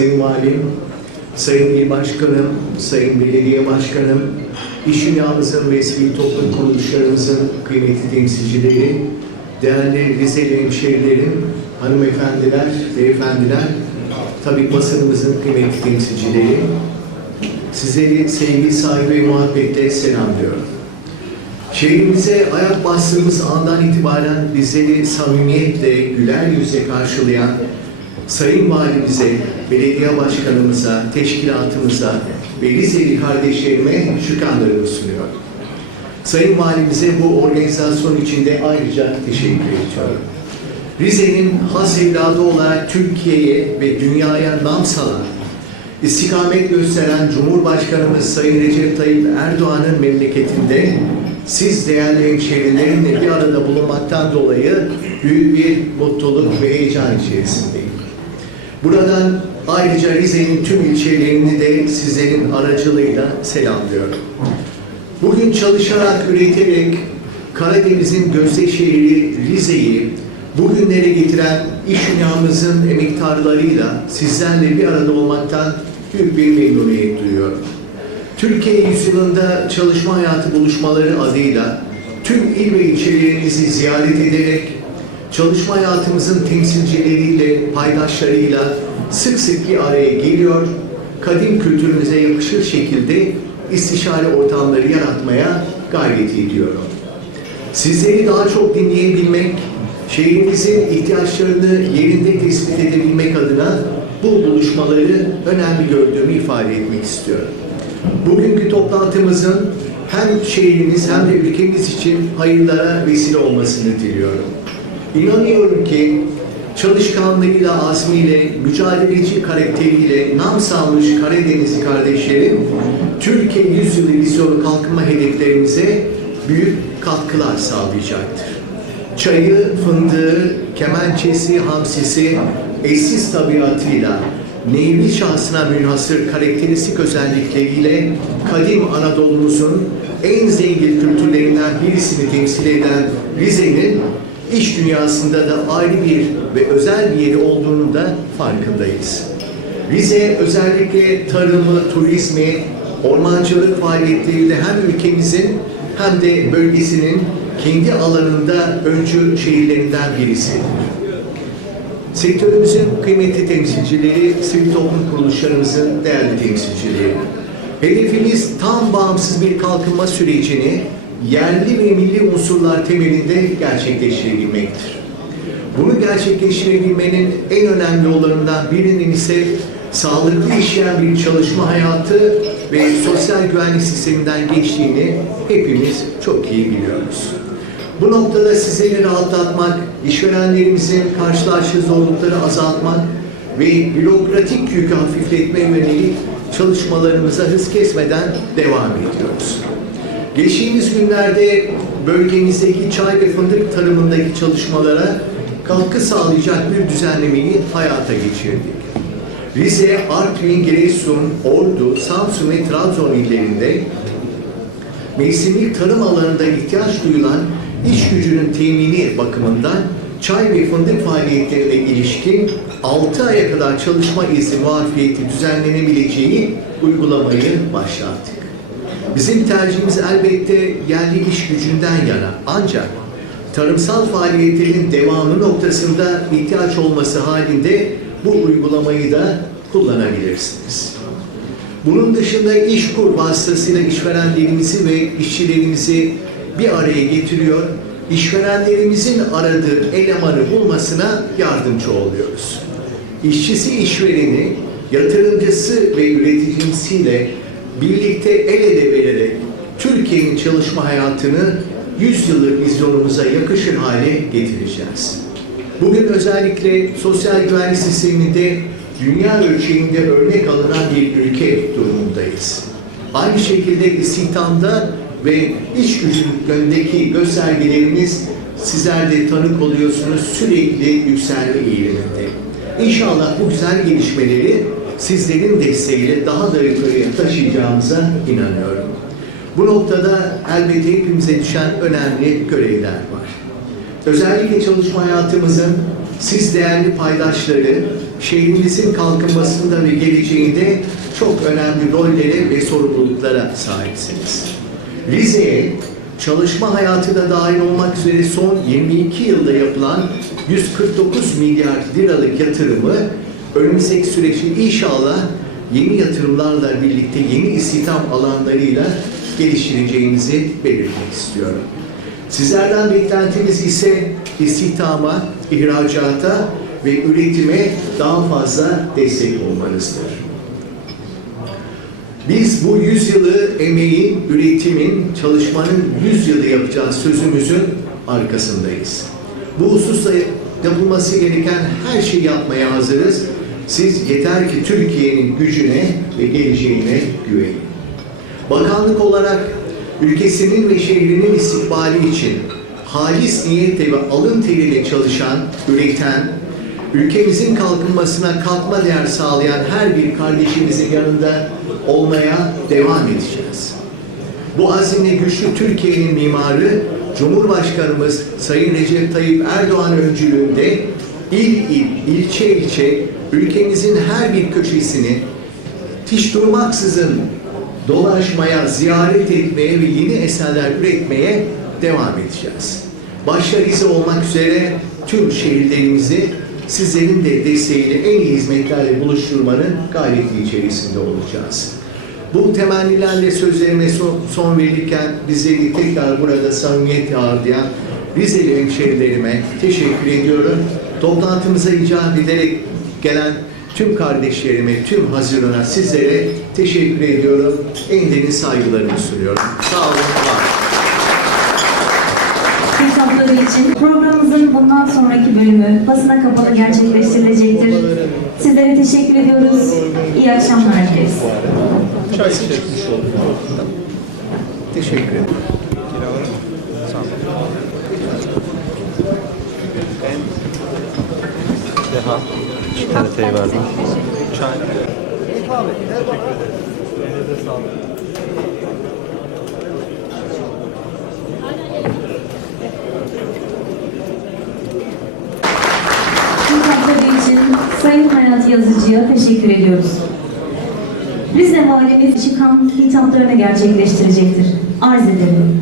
Sayın Valim, Sayın İl Başkanım, Sayın Belediye Başkanım, iş dünyamızın ve sivil toplum kuruluşlarımızın kıymetli temsilcileri, değerli Rizeli hemşehrilerim, hanımefendiler, beyefendiler, tabii basınımızın kıymetli temsilcileri, sizleri sevgi, saygı ve muhabbetle selamlıyorum. Şehrimize ayak bastığımız andan itibaren bizleri samimiyetle, güler yüzle karşılayan Sayın Valimize, Belediye Başkanımıza, teşkilatımıza ve Rizeli kardeşlerime şükranlarımı sunuyorum. Sayın Valimize bu organizasyon için de ayrıca teşekkür ediyorum. Rize'nin has evladı olarak Türkiye'ye ve dünyaya nam salan, istikamet gösteren Cumhurbaşkanımız Sayın Recep Tayyip Erdoğan'ın memleketinde siz değerli hemşehrilerimle bir arada bulunmaktan dolayı büyük bir mutluluk ve heyecan içerisindeyim. Buradan ayrıca Rize'nin tüm ilçelerini de sizlerin aracılığıyla selamlıyorum. Bugün çalışarak, üreterek Karadeniz'in gözde şehri Rize'yi bugünlere getiren iş dünyamızın emektarlarıyla sizlerle bir arada olmaktan büyük bir memnuniyet duyuyorum. Türkiye yüzyılında çalışma hayatı buluşmaları adıyla tüm il ve ilçelerinizi ziyaret ederek çalışma hayatımızın temsilcileriyle, paydaşlarıyla sık sık bir araya geliyor, kadim kültürümüze yakışır şekilde istişare ortamları yaratmaya gayret ediyorum. Sizleri daha çok dinleyebilmek, şehrimizin ihtiyaçlarını yerinde tespit edebilmek adına bu buluşmaları önemli gördüğümü ifade etmek istiyorum. Bugünkü toplantımızın hem şehrimiz hem de ülkemiz için hayırlara vesile olmasını diliyorum. İnanıyorum ki çalışkanlığıyla, azmiyle, mücadeleci karakteriyle nam salmış Karadenizli kardeşlerim, Türkiye yüzyılı vizyonu kalkınma hedeflerimize büyük katkılar sağlayacaktır. Çayı, fındığı, kemençesi, hamsisi, eşsiz tabiatıyla, nevi şahsına münhasır karakteristik özellikleriyle kadim Anadolu'muzun en zengin kültürlerinden birisini temsil eden Rize'nin iş dünyasında da ayrı bir ve özel bir yeri olduğunu da farkındayız. Rize özellikle tarımı, turizmi, ormancılık faaliyetleriyle hem ülkemizin hem de bölgesinin kendi alanında öncü şehirlerinden birisidir. Sektörümüzün kıymetli temsilcileri, sivil toplum kuruluşlarımızın değerli temsilcileri. Hedefimiz tam bağımsız bir kalkınma sürecini yerli ve milli unsurlar temelinde gerçekleştirebilmektir. Bunu gerçekleştirebilmenin en önemli yollarından birinin ise sağlıklı işleyen bir çalışma hayatı ve sosyal güvenlik sisteminden geçtiğini hepimiz çok iyi biliyoruz. Bu noktada sizleri rahatlatmak, işverenlerimizin karşılaştığı zorlukları azaltmak ve bürokratik yükü hafifletme yönelik çalışmalarımıza hız kesmeden devam ediyoruz. Geçtiğimiz günlerde bölgemizdeki çay ve fındık tarımındaki çalışmalara katkı sağlayacak bir düzenlemeyi hayata geçirdik. Rize, Artvin, Giresun, Ordu, Samsun ve Trabzon illerinde mevsimlik tarım alanında ihtiyaç duyulan iş gücünün temini bakımından çay ve fındık faaliyetlerine ilişkin 6 aya kadar çalışma izni muafiyeti düzenlenebileceği uygulamayı başlattık. Bizim tercihimiz elbette yerli iş gücünden yana ancak tarımsal faaliyetlerin devamı noktasında ihtiyaç olması halinde bu uygulamayı da kullanabilirsiniz. Bunun dışında iş kur vasıtasıyla işverenlerimizi ve işçilerimizi bir araya getiriyor, işverenlerimizin aradığı elemanı bulmasına yardımcı oluyoruz. İşçisi işvereni, yatırımcısı ve üreticisiyle birlikte el ele vererek Türkiye'nin çalışma hayatını 100 yıllık vizyonumuza yakışır hale getireceğiz. Bugün özellikle sosyal güvenlik sisteminde dünya ölçeğinde örnek alınan bir ülke durumundayız. Aynı şekilde istihdamda ve iş gücündeki göstergelerimiz sizler de tanık oluyorsunuz sürekli yükselme eğiliminde. İnşallah bu güzel gelişmeleri sizlerin desteğiyle daha da yukarıya taşıyacağımıza inanıyorum. Bu noktada elbette hepimize düşen önemli görevler var. Özellikle çalışma hayatımızın siz değerli paydaşları şehrimizin kalkınmasında ve geleceğinde çok önemli rollere ve sorumluluklara sahipsiniz. Rize'ye çalışma hayatına dahil olmak üzere son 22 yılda yapılan 149 milyar liralık yatırımı önümüzdeki süreçte inşallah yeni yatırımlarla birlikte yeni istihdam alanlarıyla geliştireceğimizi belirtmek istiyorum. Sizlerden beklentimiz ise istihdama, ihracata ve üretime daha fazla destek olmanızdır. Biz bu yüzyılı emeğin, üretimin, çalışmanın yüzyılı yapacağız sözümüzün arkasındayız. Bu hususta yapılması gereken her şeyi yapmaya hazırız. Siz yeter ki Türkiye'nin gücüne ve geleceğine güvenin. Bakanlık olarak ülkesinin ve şehrinin istikbali için halis niyetle ve alın teriyle çalışan, üreten, ülkemizin kalkınmasına katma değer sağlayan her bir kardeşimizin yanında olmaya devam edeceğiz. Bu azimle güçlü Türkiye'nin mimarı Cumhurbaşkanımız Sayın Recep Tayyip Erdoğan öncülüğünde il il, ilçe ilçe ülkemizin her bir köşesini hiç durmaksızın dolaşmaya, ziyaret etmeye ve yeni eserler üretmeye devam edeceğiz. Başta Rize olmak üzere tüm şehirlerimizi sizlerin de desteğiyle en iyi hizmetlerle buluşturmanın gayreti içerisinde olacağız. Bu temennilerle sözlerime son, son verirken bizleri tekrar burada samimiyetle ağırlayan Rizeli hemşehrilerime teşekkür ediyorum. Toplantımıza icap ederek gelen tüm kardeşlerime, tüm Haziran'a sizlere teşekkür ediyorum. En derin saygılarımı sunuyorum. Sağ olun, var için programımızın bundan sonraki bölümü basına kapalı gerçekleştirilecektir. Sizlere teşekkür ediyoruz. İyi akşamlar dileriz. Çay çıkmış oldu. Teşekkür ederim. Deha. TRT'ye verdim. Çay. Kitapları için Sayın Hayat Yazıcı'ya teşekkür ediyoruz. Rize Valimiz çıkan hitaplarını gerçekleştirecektir. Arz ederim.